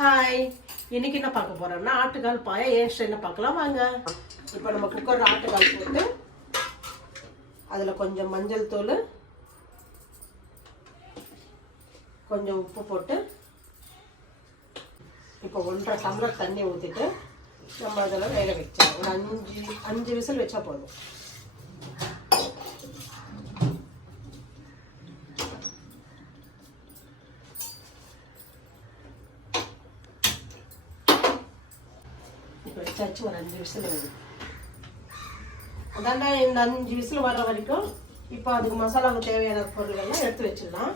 Hi, இன்னைக்கு என்ன பார்க்க போறோம்னா ஆட்டுக்கால் பாயா ஏன் ஸ்டைல்ல பார்க்கலாம் வாங்க. இப்போ நம்ம குக்கர்ல ஆட்டுக்கால் போட்டு அதில் கொஞ்சம் மஞ்சள் தூள், கொஞ்சம் உப்பு போட்டு இப்போ 1.5 டம்ளர் தண்ணி ஊற்றிட்டு நம்ம அதில் வேக வச்சோம். ஒரு 5 விசில் வச்சா போதும். இப்போ வச்சாச்சு ஒரு 5 விசில் வருது. அதாண்டா இந்த 5 விசில் வர்ற வரைக்கும் இப்போ அதுக்கு மசாலாவுக்கு தேவையான பொருள்கள்லாம் எடுத்து வச்சிடலாம்.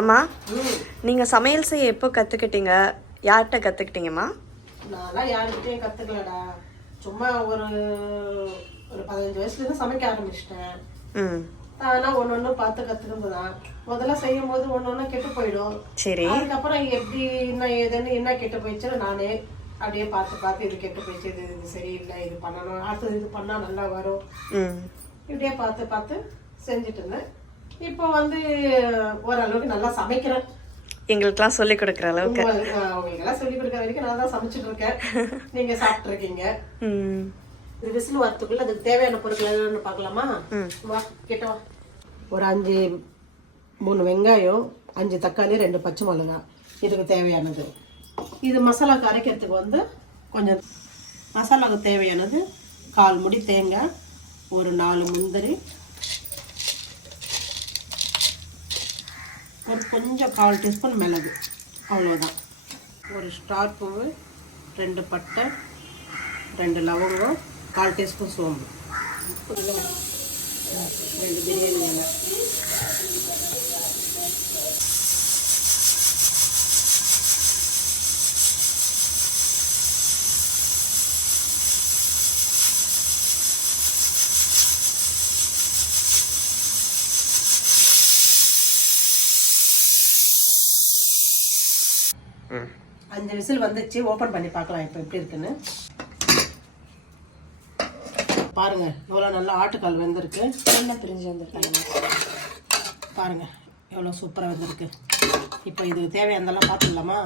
அம்மா, நீங்கள் சமையல் செய்ய எப்போ கற்றுக்கிட்டீங்க? யார்கிட்ட கற்றுக்கிட்டீங்கம்மா? நான்லாம் யாருக்கிட்டையும் கற்றுக்கலடா. சும்மா ஒரு 15 வயசுலேருந்து சமைக்க ஆரம்பிச்சிட்டேன். அதெல்லாம் ஒன்று பார்த்து கற்றுக்கிறதுதான். முதல்ல செய்யும் போது ஒன்று கெட்டு போயிடும். சரி. அதுக்கப்புறம் எப்படி என்ன கெட்டு போயிடுச்சுன்னு நானே அப்படியே பார்த்து இது கெட்டு போயிடுச்சு, இது சரியில்லை, இது பண்ணணும், அடுத்தது இது பண்ணால் நல்லா வரும், இப்படியே பார்த்து செஞ்சுட்டு இருந்தேன். இப்போ ஓரளவுக்கு நல்லா சமைக்கிறேன். எங்களுக்கெல்லாம் சொல்லிக் கொடுக்குற அளவுக்கு. உங்களுக்கெல்லாம் சொல்லிக் கொடுக்குற வரைக்கும் நான் தான் சமைச்சிட்டு இருக்கேன். நீங்க சாப்பிட்டு இருக்கீங்க. இது விசில் வரத்துக்குள்ள அதுக்கு தேவையான பொருட்கள் என்னன்னு பார்க்கலாமா? வா கேட்டவா. ஒரு 3 வெங்காயம், 5 தக்காளி, 2 பச்சை மிளகாய் இதுக்கு தேவையானது. இது மசாலாவுக்கு அரைக்கிறதுக்கு கொஞ்சம் மசாலாவுக்கு தேவையானது 1/4 முடி தேங்காய், ஒரு 4 முந்திரி, ஒரு கொஞ்சம் 1/4 டீஸ்பூன் மிளகு, அவ்வளோதான். ஒரு ஸ்டார் பூவு, 2 பட்டை, 2 லவங்கம், 1/4 டீஸ்பூன் சோம்பு, 2 பிரியாணி இலை. அஞ்சு விசில் வந்துச்சு. ஓப்பன் பண்ணி பார்க்கலாம் இப்போ எப்படி இருக்குன்னு. பாருங்க எவ்வளோ நல்லா ஆட்டுக்கால் வெந்திருக்கு. நல்லா பிரிஞ்சு வந்துருக்காங்க பாருங்க, எவ்வளோ சூப்பராக வெந்திருக்கு. இப்போ இதுக்கு தேவையானதெல்லாம் பார்த்துடலாமா?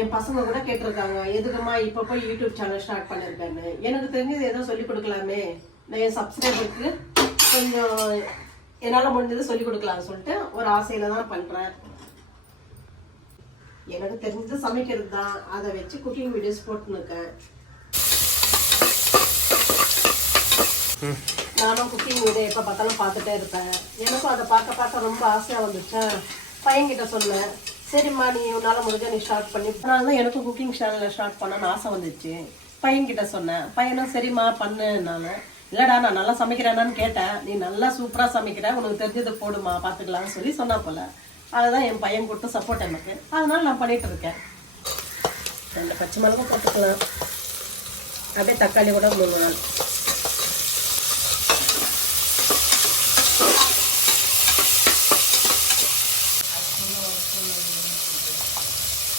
என் பசங்க கூட கேட்டிருக்காங்க, எதுக்குமா இப்போ போய் யூடியூப் சேனல் ஸ்டார்ட் பண்ணியிருக்கேன்னு. எனக்கு தெரிஞ்சது ஏதோ சொல்லிக் கொடுக்கலாமே, நான் என் சப்ஸ்கிரைபருக்கு கொஞ்சம் என்னால் முடிஞ்சது சொல்லிக் கொடுக்கலாம்னு சொல்லிட்டு ஒரு ஆசையில் தான் பண்ணுறேன். எனக்கு தெரிஞ்சது சமைக்கிறது தான், அதை வச்சு குக்கிங் வீடியோஸ் போட்டுன்னு இருக்கேன். நானும் குக்கிங் வீடியோ எப்போ பார்த்தாலும் பார்த்துட்டே இருப்பேன். எனக்கும் அதை பார்க்க ரொம்ப ஆசையாக வந்துச்சா. பையன்கிட்ட சொன்னேன், சரிம்மா நீ உன்னால் முடிஞ்சா நீ ஸ்டார்ட் பண்ணி. அதனால தான் எனக்கும் குக்கிங் சேனலில் ஸ்டார்ட் பண்ணணும்னு ஆசை வந்துச்சு. பையன்கிட்ட சொன்னேன், பையனும் சரிம்மா பண்ணு. நான் இல்லைடா நான் நல்லா சமைக்கிறேனான்னு கேட்டேன். நீ நல்லா சூப்பராக சமைக்கிற, உனக்கு தெரிஞ்சதை போடுமா பார்த்துக்கலாம்னு சொன்னா போல. அதுதான் என் பையன் கொடுத்து சப்போர்ட் எனக்கு. அதனால நான் பண்ணிட்டு இருக்கேன். 2 பச்சை மிளகாய் போட்டுக்கலாம். அப்படியே தக்காளி கூட 3 நாள்.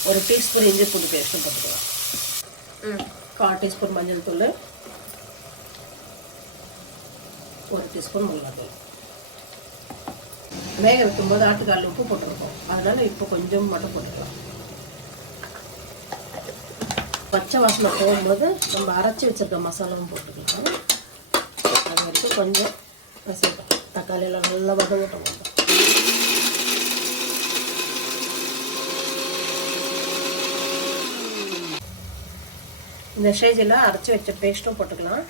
ஒரு டீஸ்பூன் இஞ்சி பூண்டு பேஸ்ட்டும் போட்டுக்கலாம். 1/4 டீஸ்பூன் மஞ்சள் தூள், 1 டீஸ்பூன் மிளகாய். வேக வைக்கும்போது ஆட்டுக்காலில் உப்பு போட்டிருக்கோம், அதனால இப்போ கொஞ்சம் மட்டும் போட்டுக்கலாம். பச்சை வாசனை போகும்போது நம்ம அரைச்சி வச்சிருக்க மசாலாவும் போட்டுக்கலாம். அது வரைக்கும் கொஞ்சம் தக்காளியெல்லாம் நல்லா வதங்கட்டும். இந்த ஸ்டேஜில் அரைச்சி வச்ச பேஸ்ட்டும் போட்டுக்கலாம்.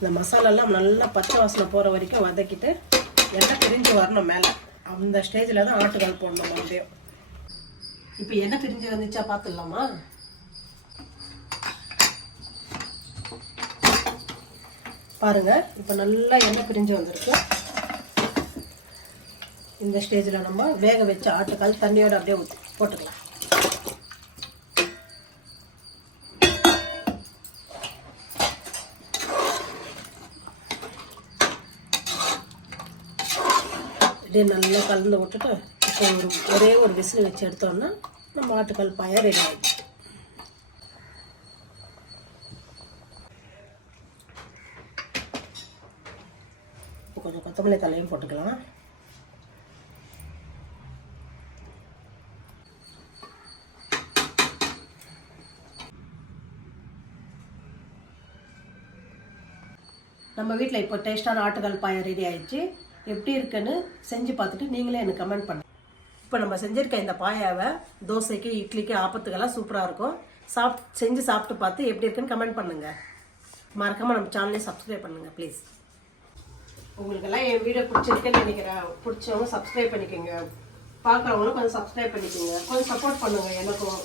இந்த மசாலாலாம் நல்லா பச்சை வாசனை போகிற வரைக்கும் வதக்கிட்டு எண்ணெய் பிரிஞ்சு வரணும் மேலே. அந்த ஸ்டேஜில் தான் ஆட்டுக்கால் போடணும் மறுபடியும். இப்போ எண்ணெய் பிரிஞ்சு வந்துச்சா பார்த்துடலாமா? பாருங்க, இப்போ நல்லா எண்ணெய் பிரிஞ்சு வந்திருக்கு. இந்த ஸ்டேஜில் நம்ம வேக வச்ச ஆட்டுக்கால் தண்ணியோடு அப்படியே போட்டுக்கலாம். அப்படியே நல்லா கலந்து விட்டுட்டு இப்போ ஒரே ஒரு விசில் வச்சு எடுத்தோம்னா நம்ம ஆட்டுக்கால் பாயா ரெடி ஆகிடும். இப்போ கொஞ்சம் கொத்தமல்லி தலையும் போட்டுக்கலாம். நம்ம வீட்டில் இப்போ டேஸ்டான ஆட்டுக்கால் பாயா ரெடி ஆயிடுச்சு. எப்படி இருக்குன்னு செஞ்சு பார்த்துட்டு நீங்களே எனக்கு கமெண்ட் பண்ணுங்க. இப்போ நம்ம செஞ்சுருக்க இந்த பாயாவை தோசைக்கு, இட்லிக்கு, ஆப்பத்துக்கெல்லாம் சூப்பராக இருக்கும். செஞ்சு சாப்பிட்டு பார்த்து எப்படி இருக்குன்னு கமெண்ட் பண்ணுங்கள். மறக்காமல் நம்ம சேனலையும் சப்ஸ்கிரைப் பண்ணுங்கள் ப்ளீஸ். உங்களுக்கெல்லாம் என் வீடியோ பிடிச்சிருக்குன்னு நினைக்கிறேன். பிடிச்சவங்க சப்ஸ்கிரைப் பண்ணிக்கோங்க. பார்க்குறவங்களும் கொஞ்சம் சப்ஸ்கிரைப் பண்ணிக்கோங்க. கொஞ்சம் சப்போர்ட் பண்ணுங்கள் எனக்கும்.